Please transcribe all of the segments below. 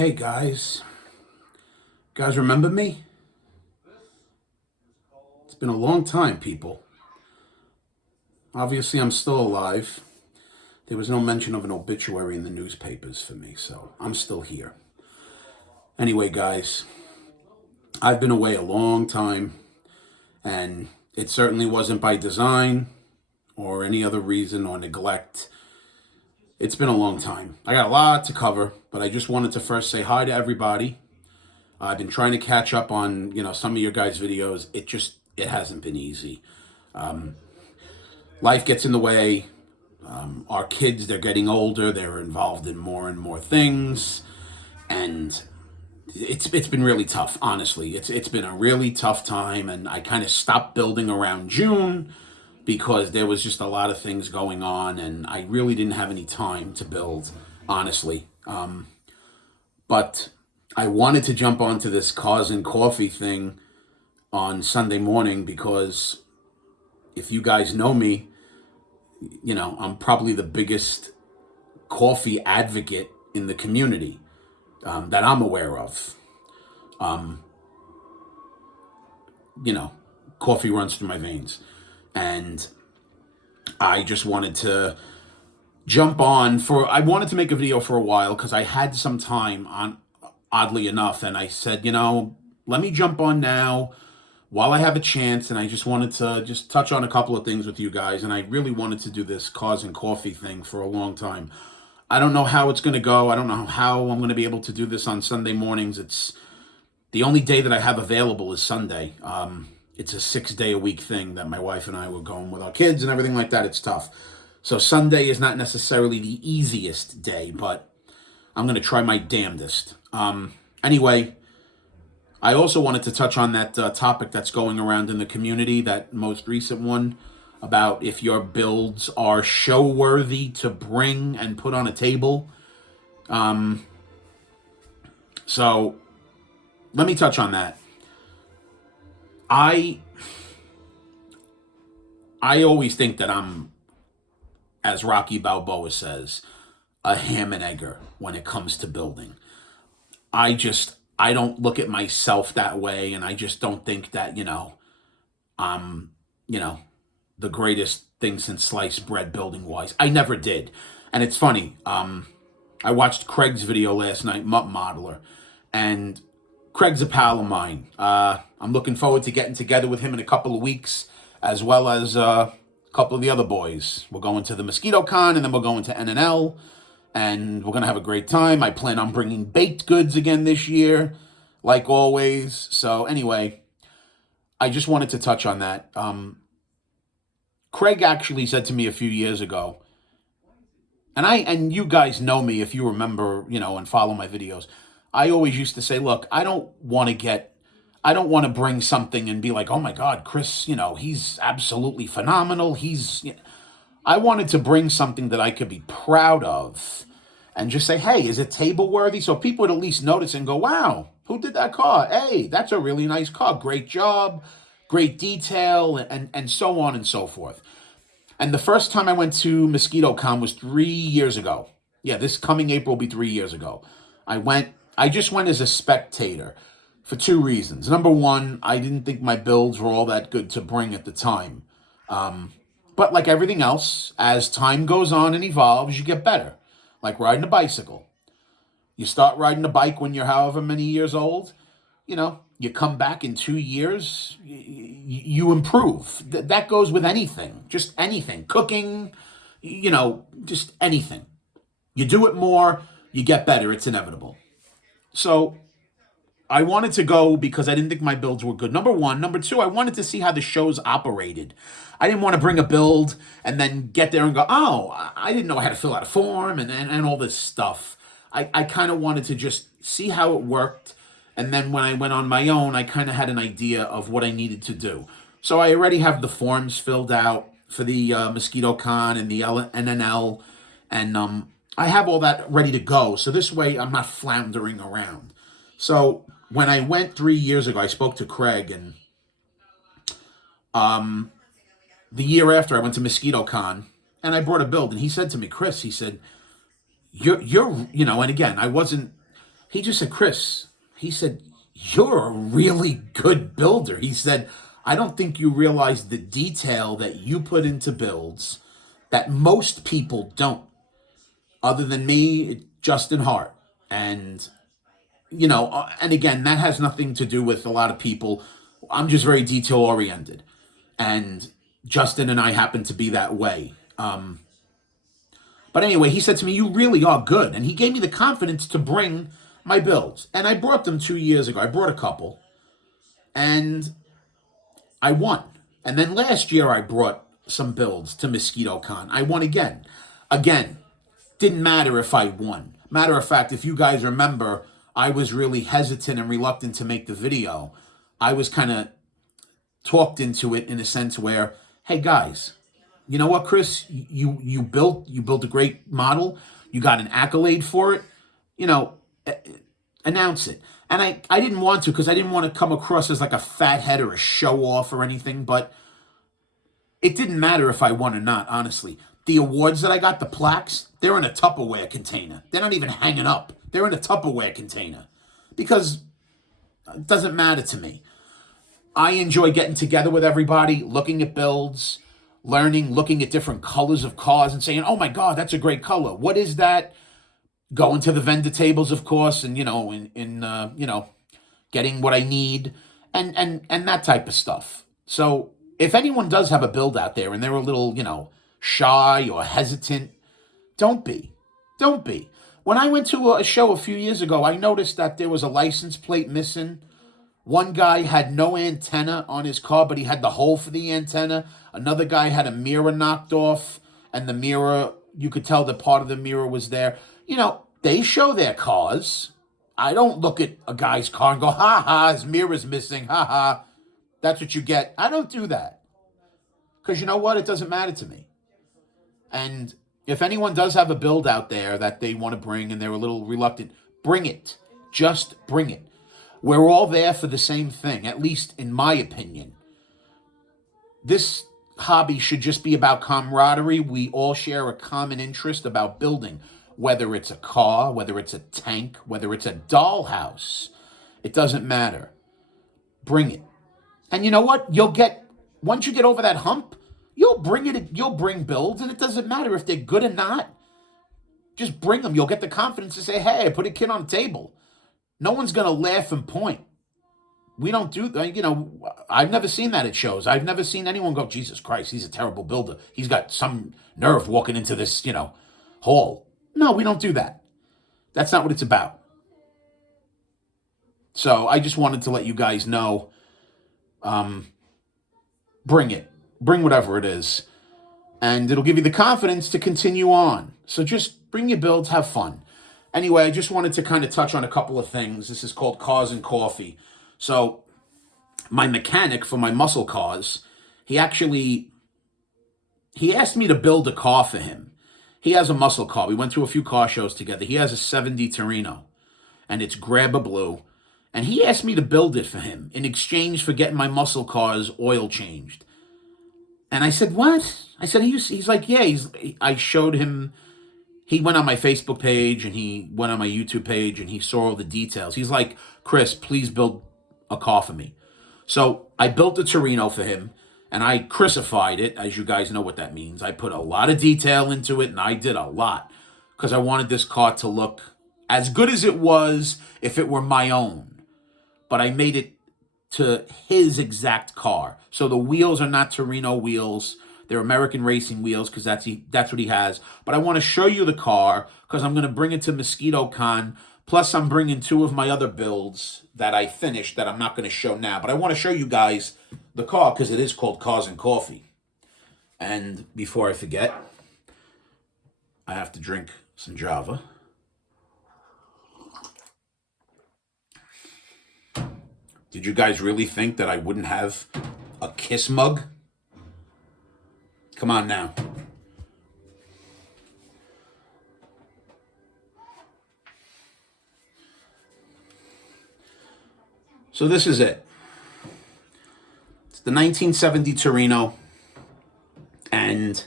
Hey guys. Guys, remember me? It's been a long time, people. Obviously, I'm still alive. There was no mention of an obituary in the newspapers for me, so I'm still here. Anyway, guys, I've been away a long time, and it certainly wasn't by design or any other reason or neglect. It's been a long time. I got a lot to cover, but I just wanted to first say hi to everybody. I've been trying to catch up on, some of your guys' videos. It hasn't been easy. Life gets in the way. Our kids, they're getting older. They're involved in more and more things, and it's been really tough. Honestly, it's been a really tough time, and I kind of stopped building around June because there was just a lot of things going on, and I really didn't have any time to build. Honestly, but I wanted to jump onto this cause and coffee thing on Sunday morning because if you guys know me, I'm probably the biggest coffee advocate in the community that I'm aware of. Um, Coffee runs through my veins. And I just wanted to I wanted to make a video for a while because I had some time on, oddly enough, and I said, let me jump on now while I have a chance, and I just wanted to just touch on a couple of things with you guys, and I really wanted to do this cause and coffee thing for a long time. I don't know how it's going to go. I don't know how I'm going to be able to do this on Sunday mornings. It's the only day that I have available is Sunday. It's a 6-day-a-week thing that my wife and I were going with our kids and everything like that. It's tough. So Sunday is not necessarily the easiest day, but I'm going to try my damnedest. Anyway, I also wanted to touch on that topic that's going around in the community, that most recent one, about if your builds are show-worthy to bring and put on a table. So let me touch on that. I always think that I'm, as Rocky Balboa says, a ham and egger when it comes to building. I don't look at myself that way, and I just don't think that, I'm, the greatest thing since sliced bread building wise. I never did. And it's funny. I watched Craig's video last night, Mutt Modeler, and Craig's a pal of mine. I'm looking forward to getting together with him in a couple of weeks, as well as a couple of the other boys. We're going to the Mosquito Con, and then we're going to NNL, and we're going to have a great time. I plan on bringing baked goods again this year, like always. So anyway, I just wanted to touch on that. Craig actually said to me a few years ago, and you guys know me if you remember, and follow my videos. I always used to say, look, I don't want to bring something and be like, oh my God, Chris, he's absolutely phenomenal. I wanted to bring something that I could be proud of and just say, hey, is it table worthy? So people would at least notice and go, wow, who did that car? Hey, that's a really nice car. Great job, great detail, and so on and so forth. And the first time I went to Mosquito Con was 3 years ago. Yeah, this coming April will be 3 years ago. I just went as a spectator for two reasons. Number one, I didn't think my builds were all that good to bring at the time. But like everything else, as time goes on and evolves, you get better. Like riding a bicycle. You start riding a bike when you're however many years old. You come back in 2 years, you improve. That goes with anything, just anything. Cooking, just anything. You do it more, you get better. It's inevitable. So I wanted to go because I didn't think my builds were good. Number one. Number two, I wanted to see how the shows operated. I didn't want to bring a build and then get there and go, oh, I didn't know how to fill out a form and all this stuff. I kind of wanted to just see how it worked. And then when I went on my own, I kind of had an idea of what I needed to do. So I already have the forms filled out for the Mosquito Con and the NNL. And I have all that ready to go. So this way I'm not floundering around. So when I went 3 years ago, I spoke to Craig, and the year after I went to Mosquito Con and I brought a build, and he said to me, Chris, he said, you're, and again, I wasn't He just said, Chris, he said, you're a really good builder. He said, I don't think you realize the detail that you put into builds that most people don't, other than me, Justin Hart. And, and again, that has nothing to do with a lot of people. I'm just very detail oriented. And Justin and I happen to be that way. But anyway, he said to me, you really are good. And he gave me the confidence to bring my builds. And I brought them 2 years ago. I brought a couple. And I won. And then last year I brought some builds to Mosquito Con. I won again. Again, didn't matter if I won. Matter of fact, if you guys remember, I was really hesitant and reluctant to make the video. I was kind of talked into it in a sense where, hey guys, you know what, Chris? You built a great model. You got an accolade for it. Announce it. And I didn't want to because I didn't want to come across as like a fathead or a show off or anything. But it didn't matter if I won or not, honestly. The awards that I got, the plaques, they're in a Tupperware container. They're not even hanging up. They're in a Tupperware container because it doesn't matter to me. I enjoy getting together with everybody, looking at builds, learning, looking at different colors of cars and saying, oh my God, that's a great color. What is that? Going to the vendor tables, of course, and, getting what I need and that type of stuff. So if anyone does have a build out there and they're a little, shy or hesitant, don't be. Don't be. When I went to a show a few years ago, I noticed that there was a license plate missing. One guy had no antenna on his car, but he had the hole for the antenna. Another guy had a mirror knocked off, and the mirror, you could tell that part of the mirror was there. They show their cars. I don't look at a guy's car and go, ha ha, his mirror's missing, ha ha. That's what you get. I don't do that. Because you know what? It doesn't matter to me. And if anyone does have a build out there that they want to bring and they're a little reluctant, bring it. Just bring it. We're all there for the same thing, at least in my opinion. This hobby should just be about camaraderie. We all share a common interest about building, whether it's a car, whether it's a tank, whether it's a dollhouse. It doesn't matter. Bring it. And you know what? Once you get over that hump, you'll bring builds, and it doesn't matter if they're good or not. Just bring them. You'll get the confidence to say, hey, I put a kid on the table. No one's going to laugh and point. We don't do, I've never seen that at shows. I've never seen anyone go, Jesus Christ, he's a terrible builder. He's got some nerve walking into this, hall. No, we don't do that. That's not what it's about. So I just wanted to let you guys know, bring it. Bring whatever it is. And it'll give you the confidence to continue on. So just bring your builds, have fun. Anyway, I just wanted to kind of touch on a couple of things. This is called Cars and Coffee. So my mechanic for my muscle cars, he asked me to build a car for him. He has a muscle car. We went to a few car shows together. He has a 70 Torino, and it's Grabber Blue. And he asked me to build it for him in exchange for getting my muscle cars oil changed. And I said, what? I said, he's like, yeah. I showed him. He went on my Facebook page and he went on my YouTube page and he saw all the details. He's like, Chris, please build a car for me. So I built a Torino for him and I Chrisified it, as you guys know what that means. I put a lot of detail into it and I did a lot because I wanted this car to look as good as it was if it were my own. But I made it to his exact car. So the wheels are not Torino wheels. They're American racing wheels because that's what he has. But I want to show you the car because I'm going to bring it to Mosquito Con. Plus, I'm bringing two of my other builds that I finished that I'm not going to show now. But I want to show you guys the car because it is called Cars and Coffee. And before I forget, I have to drink some Java. Did you guys really think that I wouldn't have a Kiss mug? Come on now. So this is it. It's the 1970 Torino, and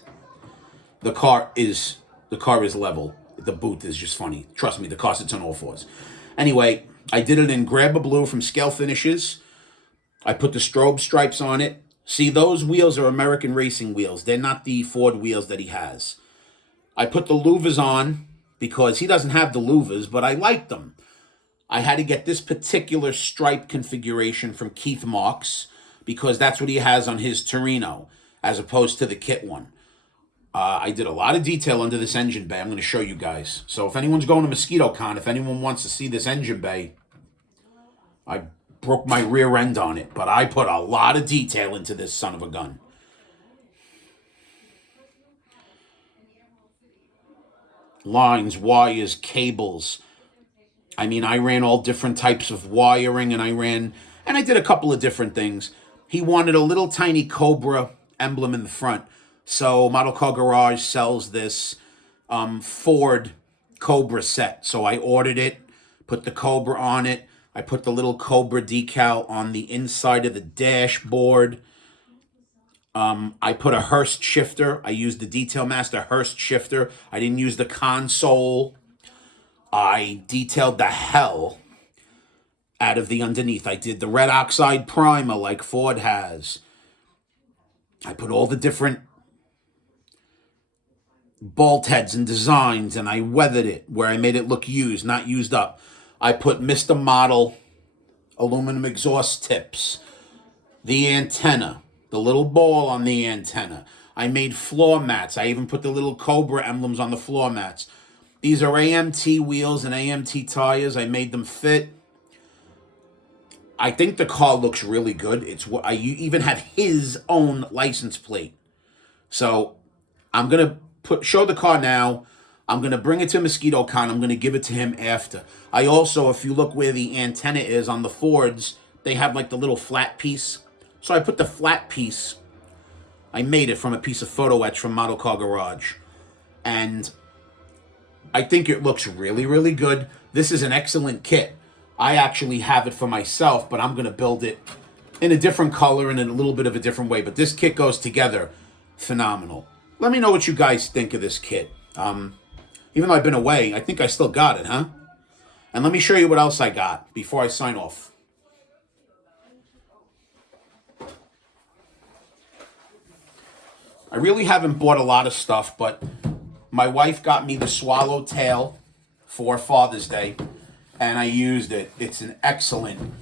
the car is level. The boot is just funny. Trust me, the car sits on all fours. Anyway, I did it in Grabber Blue from Scale Finishes. I put the strobe stripes on it. See, those wheels are American racing wheels. They're not the Ford wheels that he has. I put the louvers on because he doesn't have the louvers, but I like them. I had to get this particular stripe configuration from Keith Marks because that's what he has on his Torino, as opposed to the kit one. I did a lot of detail under this engine bay. I'm going to show you guys. So if anyone's going to MosquitoCon, if anyone wants to see this engine bay, I broke my rear end on it, but I put a lot of detail into this son of a gun. Lines, wires, cables. I mean, I ran all different types of wiring, and I did a couple of different things. He wanted a little tiny Cobra emblem in the front. So Model Car Garage sells this Ford Cobra set. So I ordered it, put the Cobra on it. I put the little Cobra decal on the inside of the dashboard. I put a Hurst shifter. I used the Detail Master Hurst shifter. I didn't use the console. I detailed the hell out of the underneath. I did the red oxide primer like Ford has. I put all the different bolt heads and designs, and I weathered it where I made it look used, not used up. I put Mr. Model aluminum exhaust tips, the antenna, the little ball on the antenna. I made floor mats. I even put the little Cobra emblems on the floor mats. These are AMT wheels and AMT tires. I made them fit. I think the car looks really good. It's what I even have his own license plate. So I'm gonna show the car now. I'm gonna bring it to MosquitoCon. I'm gonna give it to him after. I also, if you look where the antenna is on the Fords, they have like the little flat piece. So I put the flat piece. I made it from a piece of photo etch from Model Car Garage, and I think it looks really, really good. This is an excellent kit. I actually have it for myself, but I'm going to build it in a different color and in a little bit of a different way. But this kit goes together phenomenal. Let me know what you guys think of this kit. Even though I've been away, I think I still got it, huh? And let me show you what else I got before I sign off. I really haven't bought a lot of stuff, but my wife got me the Swallowtail for Father's Day, and I used it. It's an excellent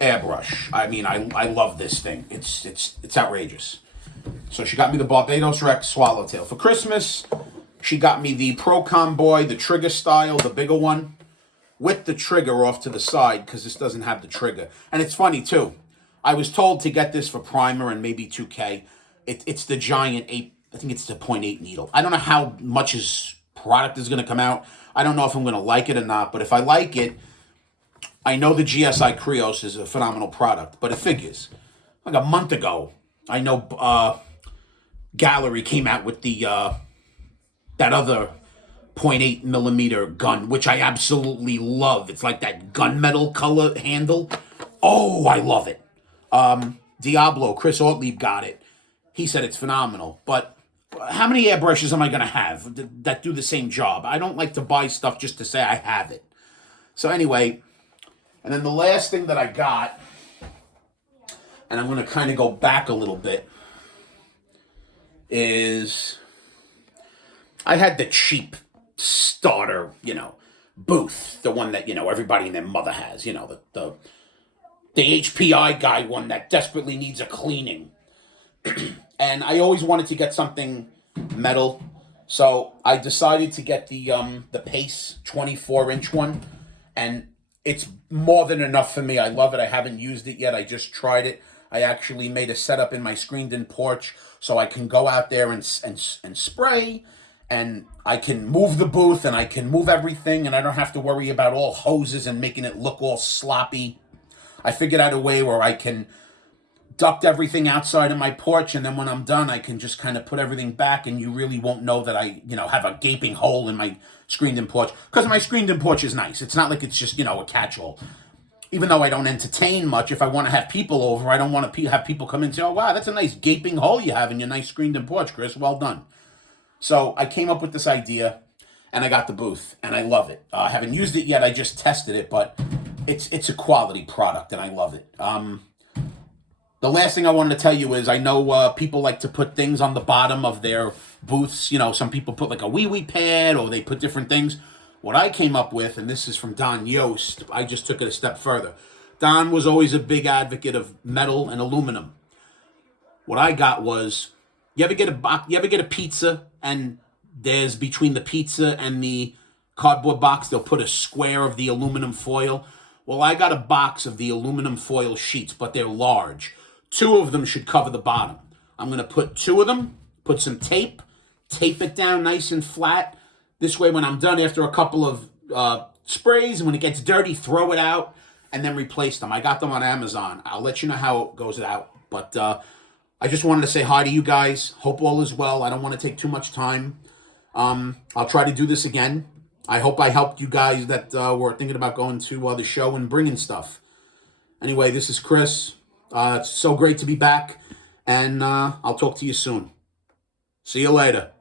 airbrush. I mean, I love this thing. It's outrageous. So she got me the Barbados Rex Swallowtail. For Christmas, she got me the Procom Boy, the trigger style, the bigger one, with the trigger off to the side, because this doesn't have the trigger. And it's funny, too. I was told to get this for Primer and maybe 2K. It's the giant 8, I think it's the .8 needle. I don't know how much his product is going to come out. I don't know if I'm going to like it or not, but if I like it, I know the GSI Krios is a phenomenal product, but it figures. Like a month ago, I know Gallery came out with the that other .8 millimeter gun, which I absolutely love. It's like that gunmetal color handle. Oh, I love it. Diablo, Chris Ortlieb got it. He said it's phenomenal, but how many airbrushes am I going to have that do the same job? I don't like to buy stuff just to say I have it. So anyway, and then the last thing that I got, and I'm going to kind of go back a little bit, is I had the cheap starter, booth, the one that, everybody and their mother has, the HPI guy one that desperately needs a cleaning. And I always wanted to get something metal, so I decided to get the Pace 24-inch one, and it's more than enough for me. I love it. I haven't used it yet. I just tried it. I actually made a setup in my screened-in porch so I can go out there and spray, and I can move the booth, and I can move everything, and I don't have to worry about all hoses and making it look all sloppy. I figured out a way where I can duct everything outside of my porch, and then when I'm done, I can just kind of put everything back, and you really won't know that I, have a gaping hole in my screened-in porch, because my screened-in porch is nice. It's not like it's just, a catch-all. Even though I don't entertain much, if I want to have people over, I don't want to have people come in and say, oh, wow, that's a nice gaping hole you have in your nice screened-in porch, Chris. Well done. So I came up with this idea, and I got the booth, and I love it. I haven't used it yet. I just tested it, but it's a quality product, and I love it. The last thing I wanted to tell you is I know people like to put things on the bottom of their booths. You know, some people put like a wee pad, or they put different things. What I came up with, and this is from Don Yost, I just took it a step further. Don was always a big advocate of metal and aluminum. What I got was, you ever get a pizza, and there's between the pizza and the cardboard box, they'll put a square of the aluminum foil. Well, I got a box of the aluminum foil sheets, but they're large. 2 of them should cover the bottom. I'm going to put 2 of them, put some tape it down nice and flat. This way, when I'm done after a couple of sprays, and when it gets dirty, throw it out and then replace them. I got them on Amazon. I'll let you know how it goes out. But I just wanted to say hi to you guys. Hope all is well. I don't want to take too much time. I'll try to do this again. I hope I helped you guys that were thinking about going to the show and bringing stuff. Anyway, this is Chris. It's so great to be back, and I'll talk to you soon. See you later.